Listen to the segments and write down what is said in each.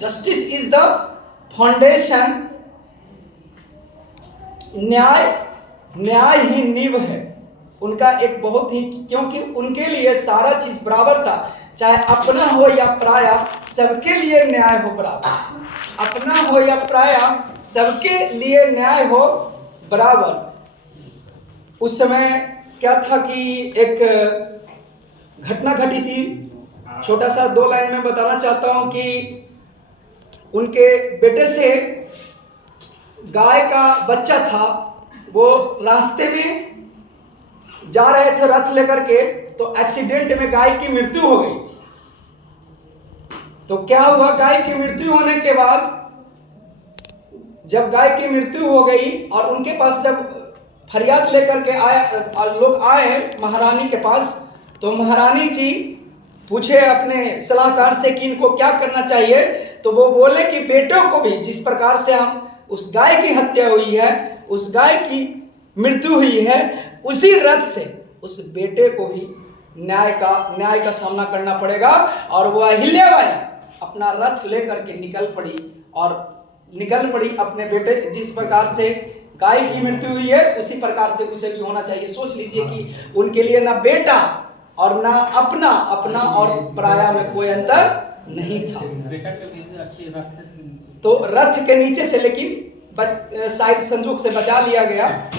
Justice is the foundation, न्याय ही नींव है उनका एक बहुत ही, क्योंकि उनके लिए सारा चीज बराबर था, चाहे अपना हो या पराया, सबके लिए न्याय हो बराबर, अपना हो या पराया, सबके लिए न्याय हो बराबर। उस समय क्या था कि एक घटना घटी थी, छोटा सा 2 लाइन में बताना चाहता हूं कि उनके बेटे से गाय का बच्चा था, वो रास्ते में जा रहे थे रथ लेकर के, तो एक्सीडेंट में गाय की मृत्यु हो गई थी। तो क्या हुआ, गाय की मृत्यु होने के बाद, जब गाय की मृत्यु हो गई और उनके पास जब फरियाद लेकर के लोग आए महारानी के पास, तो महारानी जी पूछे अपने सलाहकार से कि इनको क्या करना चाहिए, तो वो बोले कि बेटों को भी, जिस प्रकार से हम उस गाय की हत्या हुई है, उस गाय की मृत्यु हुई है, उसी रथ से उस बेटे को भी न्याय का सामना करना पड़ेगा। और वो अहिल्याबाई अपना रथ लेकर के निकल पड़ी अपने बेटे, जिस प्रकार से गाय की मृत्यु हुई है उसी प्रकार से उसे भी होना चाहिए। सोच लीजिए कि उनके लिए ना बेटा और ना अपना और पराया में कोई अंतर नहीं था। बेटा के अच्छी रथ तो रथ के नीचे से, लेकिन शायद संजोग से बचा लिया गया,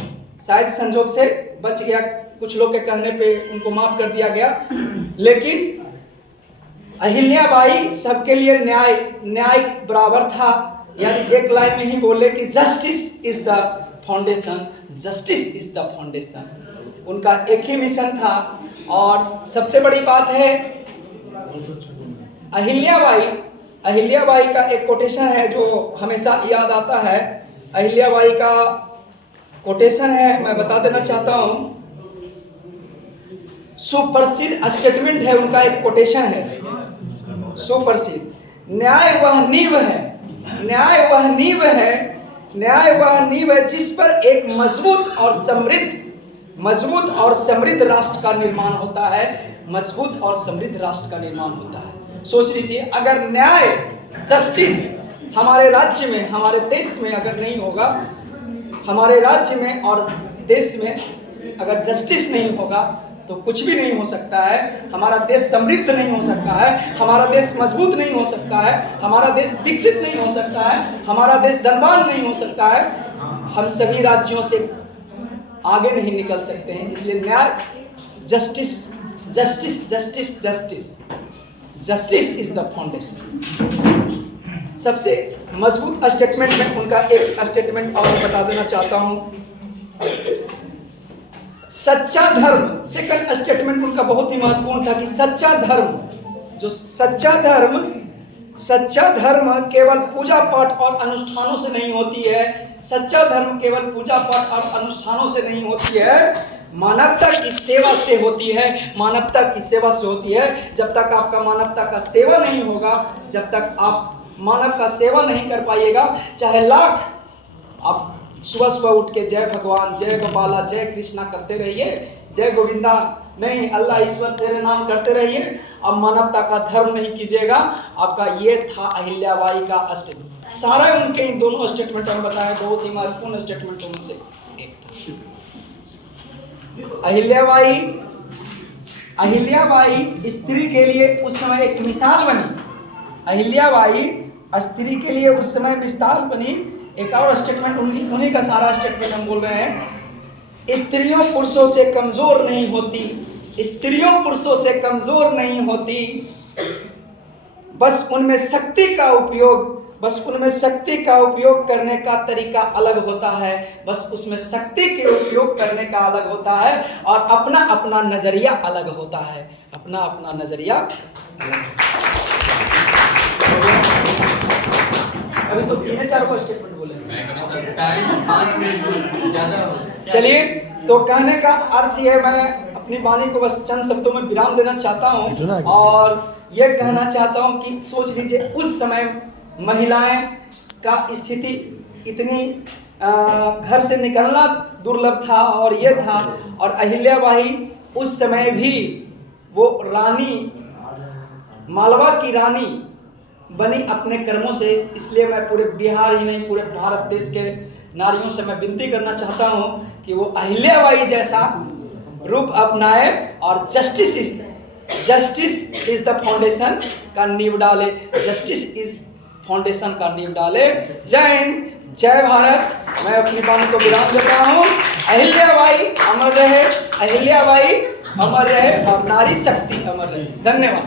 शायद संजोग से बच गया, कुछ लोग के कहने पे उनको माफ कर दिया गया। लेकिन अहिल्याबाई सबके लिए न्याय बराबर था। यानी एक लाइन में ही बोले कि justice is the foundation, justice is the foundation. उनका एक ही मिशन था। और सबसे बड़ी बात है, अहिल्याबाई का एक कोटेशन है जो हमेशा याद आता है। अहिल्याबाई का कोटेशन है, मैं बता देना चाहता हूं, सुप्रसिद्ध स्टेटमेंट है उनका, एक कोटेशन है सुप्रसिद्ध, न्याय वह नींव है, न्याय वह नींव है, न्याय वह नींव है जिस पर एक मजबूत और समृद्ध राष्ट्र का निर्माण होता है, मजबूत और समृद्ध राष्ट्र का निर्माण होता है। सोच लीजिए, अगर न्याय जस्टिस हमारे राज्य में, हमारे देश में अगर नहीं होगा, हमारे राज्य में और देश में अगर जस्टिस नहीं होगा तो कुछ भी नहीं हो सकता है। हमारा देश समृद्ध नहीं हो सकता है, हमारा देश मजबूत नहीं हो सकता है, हमारा देश विकसित नहीं हो सकता है, हमारा देश धनवान नहीं हो सकता है, हम सभी राज्यों से आगे नहीं निकल सकते हैं। इसलिए न्याय, justice justice justice justice justice is the foundation. सबसे मजबूत स्टेटमेंट में उनका एक स्टेटमेंट और बता देना चाहता हूं, सच्चा धर्म। सेकंड स्टेटमेंट उनका बहुत ही महत्वपूर्ण था कि सच्चा धर्म केवल पूजा पाठ और अनुष्ठानों से नहीं होती है। सच्चा धर्म केवल पूजा पाठ और अनुष्ठानों से नहीं होती है, मानवता की सेवा से होती है, मानवता की सेवा से होती है। जब तक आपका मानवता का सेवा नहीं होगा, जब तक आप मानव का सेवा नहीं कर पाइएगा, चाहे लाख आप सुबह सुबह उठ के जय भगवान, जय गोपाला, जय कृष्णा करते रहिए, जय गोविंदा नहीं, अल्लाह ईश्वर तेरे नाम करते रहिए, अब मानवता का धर्म नहीं कीजिएगा। आपका ये था अहिल्याबाई का स्टेटमेंट। सारा उनके इन दोनों स्टेटमेंट हम बताया, बहुत ही महत्वपूर्ण स्टेटमेंट में से एक था। अहिल्याबाई स्त्री के लिए उस समय एक मिसाल बनी। अहिल्याबाई स्त्री के लिए उस समय मिसाल बनी। एक और स्टेटमेंट उन्हीं का सारा स्टेटमेंट हम बोल रहे हैं। स्त्रियों पुरुषों से कमजोर नहीं होती, स्त्रियों पुरुषों से कमजोर नहीं होती, बस उनमें शक्ति का उपयोग करने का तरीका अलग होता है, बस उसमें शक्ति के उपयोग करने का अलग होता है, और अपना अपना नजरिया अलग होता है, अपना अपना नजरिया। अभी तो 3-4 को स्टेटमेंट बोले, टाइम 5 मिनट ज्यादा। चलिए, तो कहने का अर्थ ये, मैं अपनी वाणी को बस चंद शब्दों में विराम देना चाहता हूँ और ये कहना चाहता हूँ कि सोच लीजिए उस समय महिलाएं का स्थिति इतनी घर से निकलना दुर्लभ था, और ये था, और अहिल्याबाई उस समय भी वो रानी, मालवा की रानी बनी अपने कर्मों से। इसलिए मैं पूरे बिहार ही नहीं पूरे भारत देश के नारियों से मैं विनती करना चाहता हूँ कि वो अहिल्याबाई जैसा रूप अपनाए और जस्टिस इज द फाउंडेशन का नींव डाले। जस्टिस इज फाउंडेशन का नींव डाले। जय हिंद, जय भारत। मैं अपनी बात को विराम देता हूँ। अहिल्याबाई अमर रहे, अहिल्याबाई अमर रहे और नारी शक्ति अमर रहे। धन्यवाद।